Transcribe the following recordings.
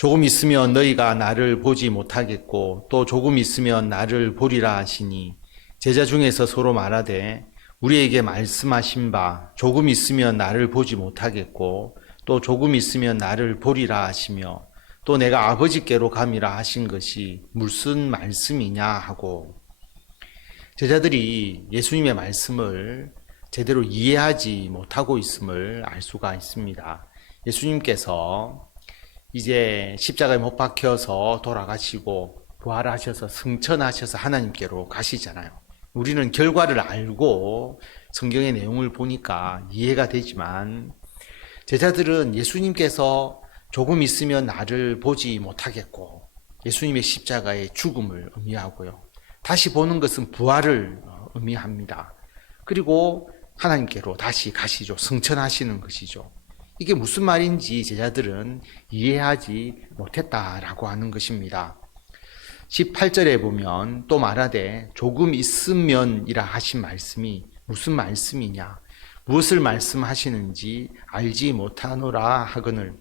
조금 있으면 너희가 나를 보지 못하겠고 또 조금 있으면 나를 보리라 하시니 제자 중에서 서로 말하되 우리에게 말씀하신 바 조금 있으면 나를 보지 못하겠고 또 조금 있으면 나를 보리라 하시며 또 내가 아버지께로 감이라 하신 것이 무슨 말씀이냐 하고, 제자들이 예수님의 말씀을 제대로 이해하지 못하고 있음을 알 수가 있습니다. 예수님께서 이제 십자가에 못 박혀서 돌아가시고 부활하셔서 승천하셔서 하나님께로 가시잖아요. 우리는 결과를 알고 성경의 내용을 보니까 이해가 되지만, 제자들은 예수님께서 조금 있으면 나를 보지 못하겠고 예수님의 십자가의 죽음을 의미하고요, 다시 보는 것은 부활을 의미합니다. 그리고 하나님께로 다시 가시죠. 승천하시는 것이죠. 이게 무슨 말인지 제자들은 이해하지 못했다라고 하는 것입니다. 18절에 보면 또 말하되 조금 있으면이라 하신 말씀이 무슨 말씀이냐, 무엇을 말씀하시는지 알지 못하노라 하거늘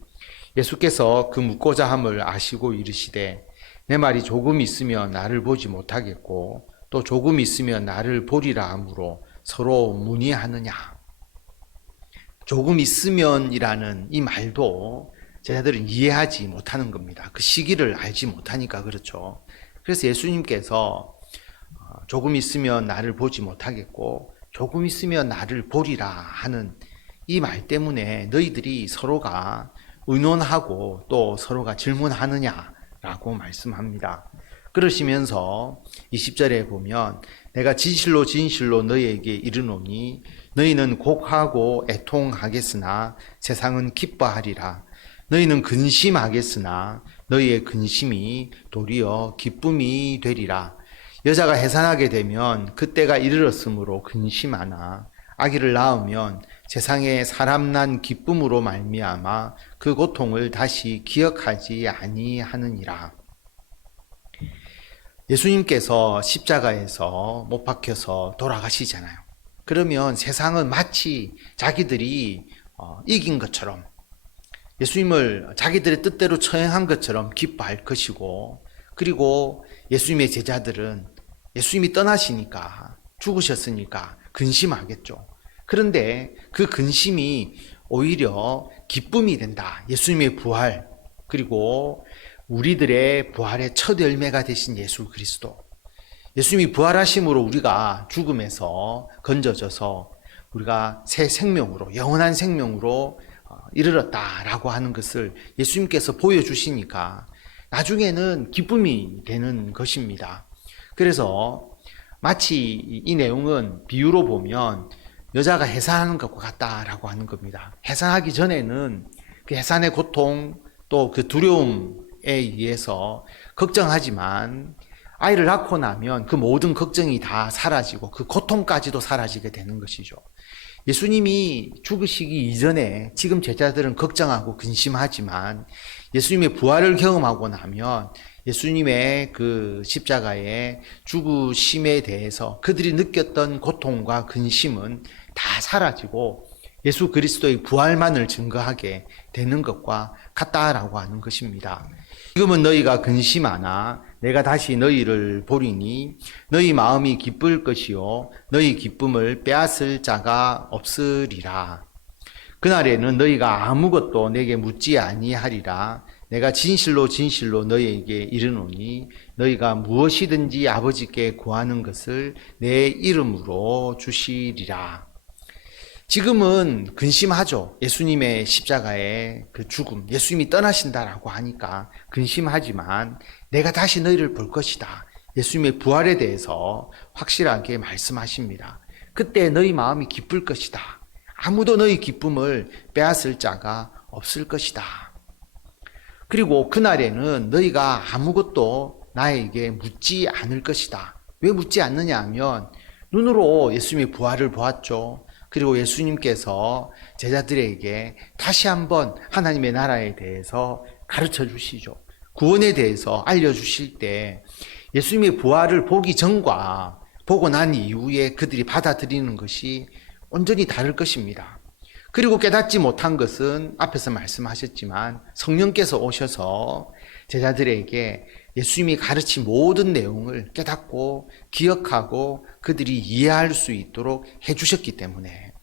예수께서 그 묻고자 함을 아시고 이르시되 내 말이 조금 있으면 나를 보지 못하겠고 또 조금 있으면 나를 보리라 하므로 서로 문의하느냐. 조금 있으면이라는 이 말도 제자들은 이해하지 못하는 겁니다. 그 시기를 알지 못하니까 그렇죠. 그래서 예수님께서 조금 있으면 나를 보지 못하겠고 조금 있으면 나를 보리라 하는 이 말 때문에 너희들이 서로가 의논하고 또 서로가 질문하느냐라고 말씀합니다. 그러시면서 20절에 보면 내가 진실로 진실로 너희에게 이르노니 너희는 곡하고 애통하겠으나 세상은 기뻐하리라. 너희는 근심하겠으나 너희의 근심이 도리어 기쁨이 되리라. 여자가 해산하게 되면 그때가 이르렀으므로 근심하나 아기를 낳으면 세상에 사람 난 기쁨으로 말미암아 그 고통을 다시 기억하지 아니하느니라. 예수님께서 십자가에서 못 박혀서 돌아가시잖아요. 그러면 세상은 마치 자기들이 이긴 것처럼, 예수님을 자기들의 뜻대로 처형한 것처럼 기뻐할 것이고, 그리고 예수님의 제자들은 예수님이 떠나시니까, 죽으셨으니까 근심하겠죠. 그런데 그 근심이 오히려 기쁨이 된다. 예수님의 부활, 그리고 우리들의 부활의 첫 열매가 되신 예수 그리스도, 예수님이 부활하심으로 우리가 죽음에서 건져져서 우리가 새 생명으로, 영원한 생명으로 이르렀다라고 하는 것을 예수님께서 보여주시니까 나중에는 기쁨이 되는 것입니다. 그래서 마치 이 내용은 비유로 보면 여자가 해산하는 것과 같다라고 하는 겁니다. 해산하기 전에는 그 해산의 고통 또 그 두려움에 의해서 걱정하지만 아이를 낳고 나면 그 모든 걱정이 다 사라지고 그 고통까지도 사라지게 되는 것이죠. 예수님이 죽으시기 이전에 지금 제자들은 걱정하고 근심하지만 예수님의 부활을 경험하고 나면 예수님의 그 십자가의 죽으심에 대해서 그들이 느꼈던 고통과 근심은 다 사라지고 예수 그리스도의 부활만을 증거하게 되는 것과 같다라고 하는 것입니다. 지금은 너희가 근심하나 내가 다시 너희를 보리니 너희 마음이 기쁠 것이요 너희 기쁨을 빼앗을 자가 없으리라. 그날에는 너희가 아무것도 내게 묻지 아니하리라. 내가 진실로 진실로 너희에게 이르노니 너희가 무엇이든지 아버지께 구하는 것을 내 이름으로 주시리라. 지금은 근심하죠. 예수님의 십자가의 그 죽음, 예수님이 떠나신다라고 하니까 근심하지만 내가 다시 너희를 볼 것이다. 예수님의 부활에 대해서 확실하게 말씀하십니다. 그때 너희 마음이 기쁠 것이다. 아무도 너희 기쁨을 빼앗을 자가 없을 것이다. 그리고 그날에는 너희가 아무것도 나에게 묻지 않을 것이다. 왜 묻지 않느냐 하면 눈으로 예수님의 부활을 보았죠. 그리고 예수님께서 제자들에게 다시 한번 하나님의 나라에 대해서 가르쳐 주시죠. 구원에 대해서 알려주실 때 예수님의 부활을 보기 전과 보고 난 이후에 그들이 받아들이는 것이 온전히 다를 것입니다. 그리고 깨닫지 못한 것은 앞에서 말씀하셨지만 성령께서 오셔서 제자들에게 예수님이 가르친 모든 내용을 깨닫고 기억하고 그들이 이해할 수 있도록 해주셨기 때문에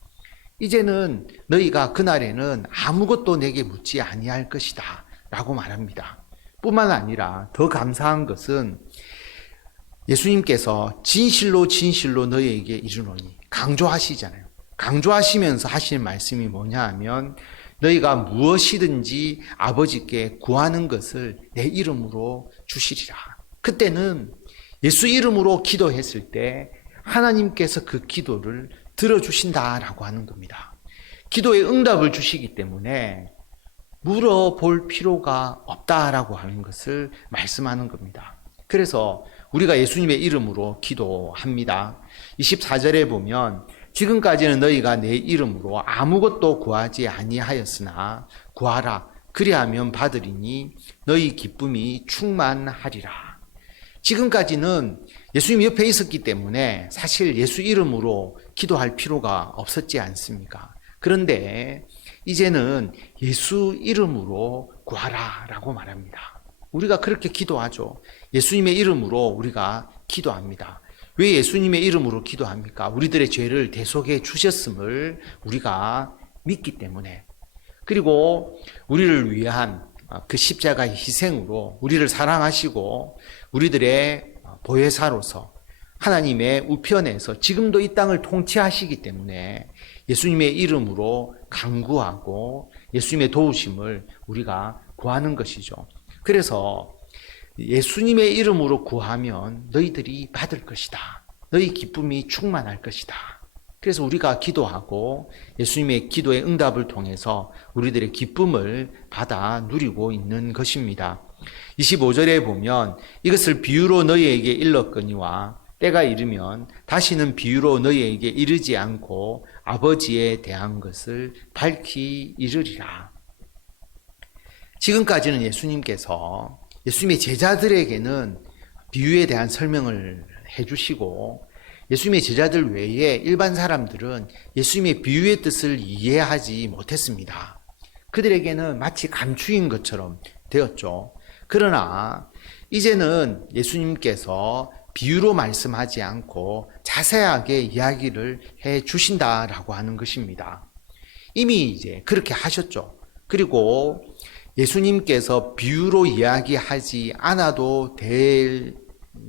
이제는 너희가 그날에는 아무것도 내게 묻지 아니할 것이다 라고 말합니다. 뿐만 아니라 더 감사한 것은 예수님께서 진실로 진실로 너희에게 이르노니 강조하시잖아요. 강조하시면서 하시는 말씀이 뭐냐 하면 너희가 무엇이든지 아버지께 구하는 것을 내 이름으로 주시리라. 그때는 예수 이름으로 기도했을 때 하나님께서 그 기도를 들어주신다라고 하는 겁니다. 기도에 응답을 주시기 때문에 물어볼 필요가 없다라고 하는 것을 말씀하는 겁니다. 그래서 우리가 예수님의 이름으로 기도합니다. 24절에 보면 지금까지는 너희가 내 이름으로 아무것도 구하지 아니하였으나 구하라. 그리하면 받으리니 너희 기쁨이 충만하리라. 지금까지는 예수님 옆에 있었기 때문에 사실 예수 이름으로 기도할 필요가 없었지 않습니까? 그런데 이제는 예수 이름으로 구하라 라고 말합니다. 우리가 그렇게 기도하죠. 예수님의 이름으로 우리가 기도합니다. 왜 예수님의 이름으로 기도합니까? 우리들의 죄를 대속해 주셨음을 우리가 믿기 때문에, 그리고 우리를 위한 그 십자가의 희생으로 우리를 사랑하시고 우리들의 보혜사로서 하나님의 우편에서 지금도 이 땅을 통치하시기 때문에 예수님의 이름으로 간구하고 예수님의 도우심을 우리가 구하는 것이죠. 그래서 예수님의 이름으로 구하면 너희들이 받을 것이다. 너희 기쁨이 충만할 것이다. 그래서 우리가 기도하고 예수님의 기도의 응답을 통해서 우리들의 기쁨을 받아 누리고 있는 것입니다. 25절에 보면 이것을 비유로 너희에게 일렀거니와 때가 이르면 다시는 비유로 너희에게 이르지 않고 아버지에 대한 것을 밝히 이르리라. 지금까지는 예수님께서 예수님의 제자들에게는 비유에 대한 설명을 해주시고 예수님의 제자들 외에 일반 사람들은 예수님의 비유의 뜻을 이해하지 못했습니다. 그들에게는 마치 감추인 것처럼 되었죠. 그러나 이제는 예수님께서 비유로 말씀하지 않고 자세하게 이야기를 해 주신다라고 하는 것입니다. 이미 이제 그렇게 하셨죠. 그리고 예수님께서 비유로 이야기하지 않아도 될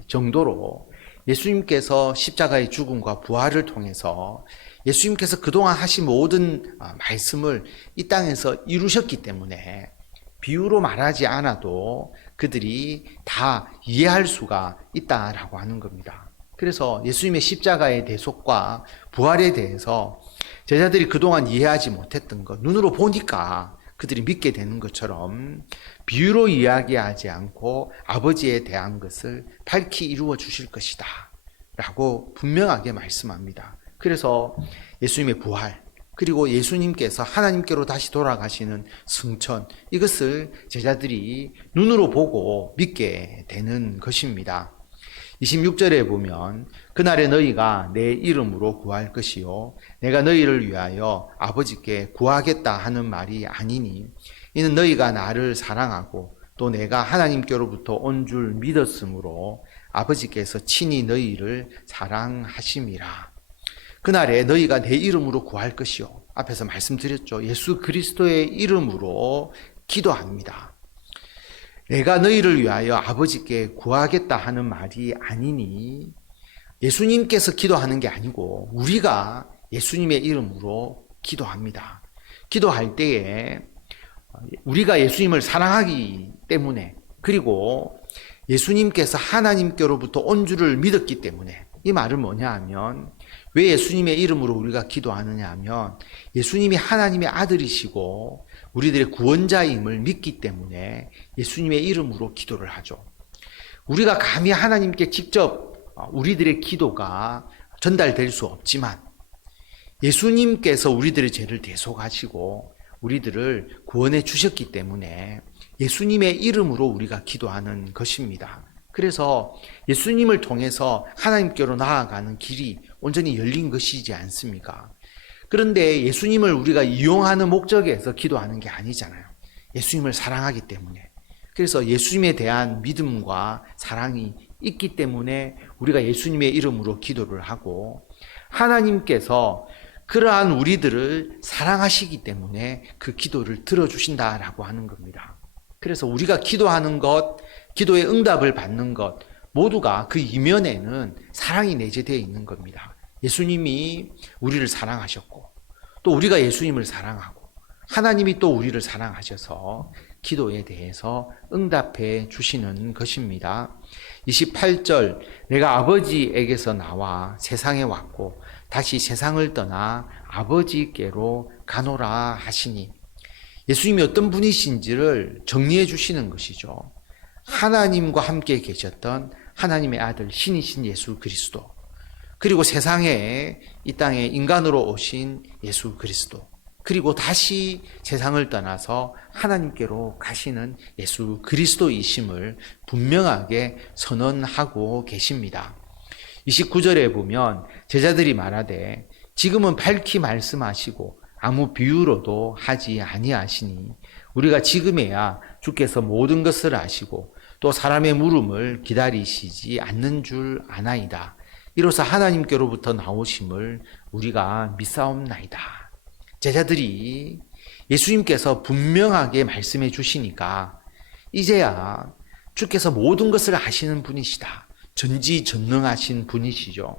정도로 예수님께서 십자가의 죽음과 부활을 통해서 예수님께서 그동안 하신 모든 말씀을 이 땅에서 이루셨기 때문에 비유로 말하지 않아도 그들이 다 이해할 수가 있다라고 하는 겁니다. 그래서 예수님의 십자가의 대속과 부활에 대해서 제자들이 그동안 이해하지 못했던 것, 눈으로 보니까 그들이 믿게 되는 것처럼 비유로 이야기하지 않고 아버지에 대한 것을 밝히 이루어 주실 것이다 라고 분명하게 말씀합니다. 그래서 예수님의 부활, 그리고 예수님께서 하나님께로 다시 돌아가시는 승천, 이것을 제자들이 눈으로 보고 믿게 되는 것입니다. 26절에 보면 그날에 너희가 내 이름으로 구할 것이요 내가 너희를 위하여 아버지께 구하겠다 하는 말이 아니니 이는 너희가 나를 사랑하고 또 내가 하나님께로부터 온 줄 믿었으므로 아버지께서 친히 너희를 사랑하심이라. 그날에 너희가 내 이름으로 구할 것이요, 앞에서 말씀드렸죠. 예수 그리스도의 이름으로 기도합니다. 내가 너희를 위하여 아버지께 구하겠다 하는 말이 아니니, 예수님께서 기도하는 게 아니고 우리가 예수님의 이름으로 기도합니다. 기도할 때에 우리가 예수님을 사랑하기 때문에, 그리고 예수님께서 하나님께로부터 온 줄을 믿었기 때문에, 이 말은 뭐냐 하면 왜 예수님의 이름으로 우리가 기도하느냐 하면 예수님이 하나님의 아들이시고 우리들의 구원자임을 믿기 때문에 예수님의 이름으로 기도를 하죠. 우리가 감히 하나님께 직접 우리들의 기도가 전달될 수 없지만 예수님께서 우리들의 죄를 대속하시고 우리들을 구원해 주셨기 때문에 예수님의 이름으로 우리가 기도하는 것입니다. 그래서 예수님을 통해서 하나님께로 나아가는 길이 온전히 열린 것이지 않습니까? 그런데 예수님을 우리가 이용하는 목적에서 기도하는 게 아니잖아요. 예수님을 사랑하기 때문에. 그래서 예수님에 대한 믿음과 사랑이 있기 때문에 우리가 예수님의 이름으로 기도를 하고, 하나님께서 그러한 우리들을 사랑하시기 때문에 그 기도를 들어주신다라고 하는 겁니다. 그래서 우리가 기도하는 것, 기도의 응답을 받는 것 모두가 그 이면에는 사랑이 내재되어 있는 겁니다. 예수님이 우리를 사랑하셨고, 또 우리가 예수님을 사랑하고, 하나님이 또 우리를 사랑하셔서 기도에 대해서 응답해 주시는 것입니다. 28절, 내가 아버지에게서 나와 세상에 왔고 다시 세상을 떠나 아버지께로 가노라 하시니, 예수님이 어떤 분이신지를 정리해 주시는 것이죠. 하나님과 함께 계셨던 하나님의 아들 신이신 예수 그리스도, 그리고 세상에 이 땅에 인간으로 오신 예수 그리스도, 그리고 다시 세상을 떠나서 하나님께로 가시는 예수 그리스도이심을 분명하게 선언하고 계십니다. 29절에 보면 제자들이 말하되 지금은 밝히 말씀하시고 아무 비유로도 하지 아니하시니 우리가 지금에야 주께서 모든 것을 아시고 또 사람의 물음을 기다리시지 않는 줄 아나이다. 이로써 하나님께로부터 나오심을 우리가 믿사옵나이다. 제자들이 예수님께서 분명하게 말씀해 주시니까 이제야 주께서 모든 것을 아시는 분이시다. 전지전능하신 분이시죠.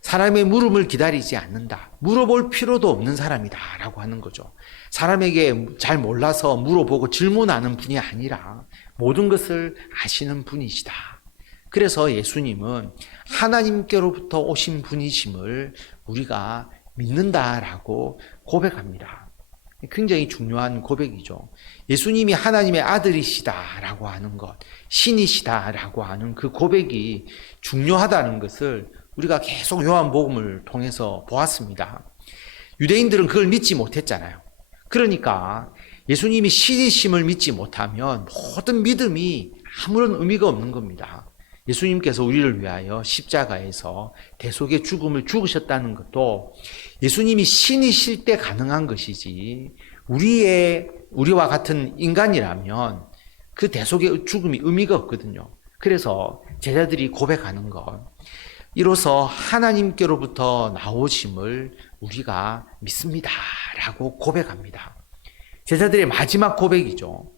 사람의 물음을 기다리지 않는다. 물어볼 필요도 없는 사람이다 라고 하는 거죠. 사람에게 잘 몰라서 물어보고 질문하는 분이 아니라 모든 것을 아시는 분이시다. 그래서 예수님은 하나님께로부터 오신 분이심을 우리가 믿는다라고 고백합니다. 굉장히 중요한 고백이죠. 예수님이 하나님의 아들이시다라고 하는 것, 신이시다라고 하는 그 고백이 중요하다는 것을 우리가 계속 요한복음을 통해서 보았습니다. 유대인들은 그걸 믿지 못했잖아요. 그러니까 예수님이 신이심을 믿지 못하면 모든 믿음이 아무런 의미가 없는 겁니다. 예수님께서 우리를 위하여 십자가에서 대속의 죽음을 죽으셨다는 것도 예수님이 신이실 때 가능한 것이지, 우리와 같은 인간이라면 그 대속의 죽음이 의미가 없거든요. 그래서 제자들이 고백하는 것, 이로써 하나님께로부터 나오심을 우리가 믿습니다 라고 고백합니다. 제자들의 마지막 고백이죠.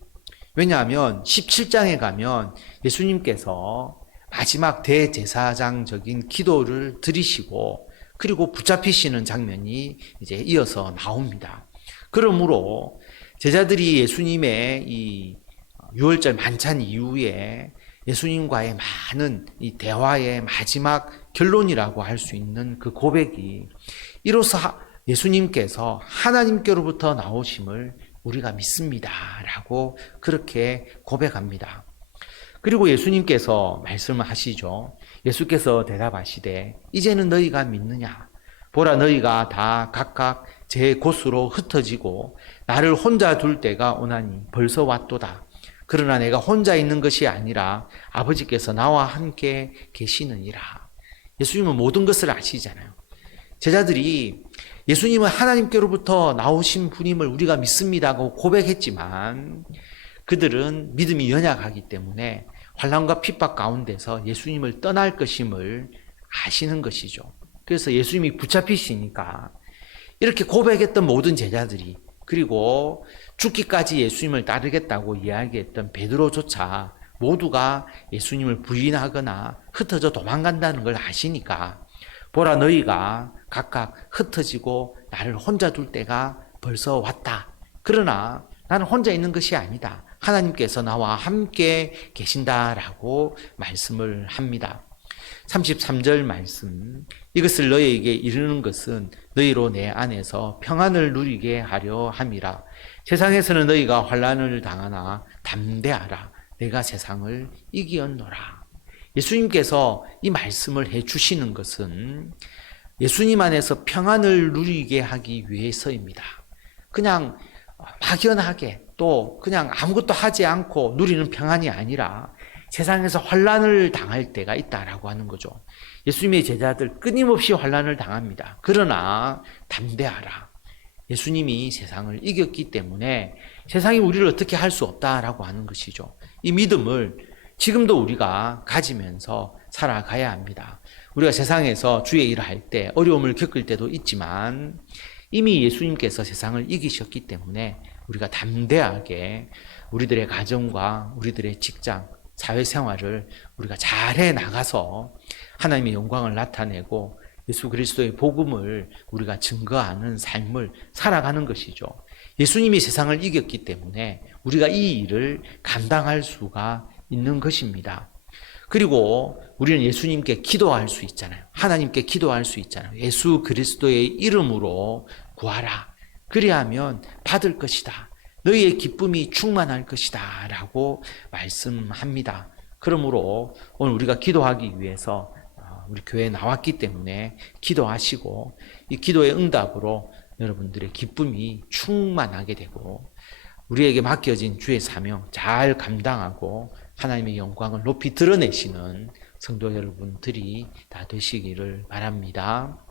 왜냐하면 17장에 가면 예수님께서 마지막 대제사장적인 기도를 드리시고 그리고 붙잡히시는 장면이 이제 이어서 나옵니다. 그러므로 제자들이 예수님의 이 유월절 만찬 이후에 예수님과의 많은 이 대화의 마지막 결론이라고 할 수 있는 그 고백이, 이로써 예수님께서 하나님께로부터 나오심을 우리가 믿습니다 라고 그렇게 고백합니다. 그리고 예수님께서 말씀을 하시죠. 예수께서 대답하시되 이제는 너희가 믿느냐? 보라, 너희가 다 각각 제 곳으로 흩어지고 나를 혼자 둘 때가 오나니 벌써 왔도다. 그러나 내가 혼자 있는 것이 아니라 아버지께서 나와 함께 계시느니라. 예수님은 모든 것을 아시잖아요. 제자들이 예수님은 하나님께로부터 나오신 분임을 우리가 믿습니다고 고백했지만 그들은 믿음이 연약하기 때문에 환난과 핍박 가운데서 예수님을 떠날 것임을 아시는 것이죠. 그래서 예수님이 붙잡히시니까 이렇게 고백했던 모든 제자들이, 그리고 죽기까지 예수님을 따르겠다고 이야기했던 베드로조차 모두가 예수님을 부인하거나 흩어져 도망간다는 걸 아시니까 보라, 너희가 각각 흩어지고 나를 혼자 둘 때가 벌써 왔다. 그러나 나는 혼자 있는 것이 아니다. 하나님께서 나와 함께 계신다라고 말씀을 합니다. 33절 말씀, 이것을 너희에게 이르는 것은 너희로 내 안에서 평안을 누리게 하려 함이라. 세상에서는 너희가 환난을 당하나 담대하라. 내가 세상을 이기었노라. 예수님께서 이 말씀을 해주시는 것은 예수님 안에서 평안을 누리게 하기 위해서입니다. 그냥 막연하게 또 그냥 아무것도 하지 않고 누리는 평안이 아니라 세상에서 환난을 당할 때가 있다라고 하는 거죠. 예수님의 제자들 끊임없이 환난을 당합니다. 그러나 담대하라. 예수님이 세상을 이겼기 때문에 세상이 우리를 어떻게 할 수 없다라고 하는 것이죠. 이 믿음을 지금도 우리가 가지면서 살아가야 합니다. 우리가 세상에서 주의 일을 할 때 어려움을 겪을 때도 있지만 이미 예수님께서 세상을 이기셨기 때문에 우리가 담대하게 우리들의 가정과 우리들의 직장, 사회생활을 우리가 잘해 나가서 하나님의 영광을 나타내고 예수 그리스도의 복음을 우리가 증거하는 삶을 살아가는 것이죠. 예수님이 세상을 이겼기 때문에 우리가 이 일을 감당할 수가 있는 것입니다. 그리고 우리는 예수님께 기도할 수 있잖아요. 하나님께 기도할 수 있잖아요. 예수 그리스도의 이름으로 구하라. 그리하면 받을 것이다. 너희의 기쁨이 충만할 것이다. 라고 말씀합니다. 그러므로 오늘 우리가 기도하기 위해서 우리 교회에 나왔기 때문에 기도하시고 이 기도의 응답으로 여러분들의 기쁨이 충만하게 되고 우리에게 맡겨진 주의 사명 잘 감당하고 하나님의 영광을 높이 드러내시는 성도 여러분들이 다 되시기를 바랍니다.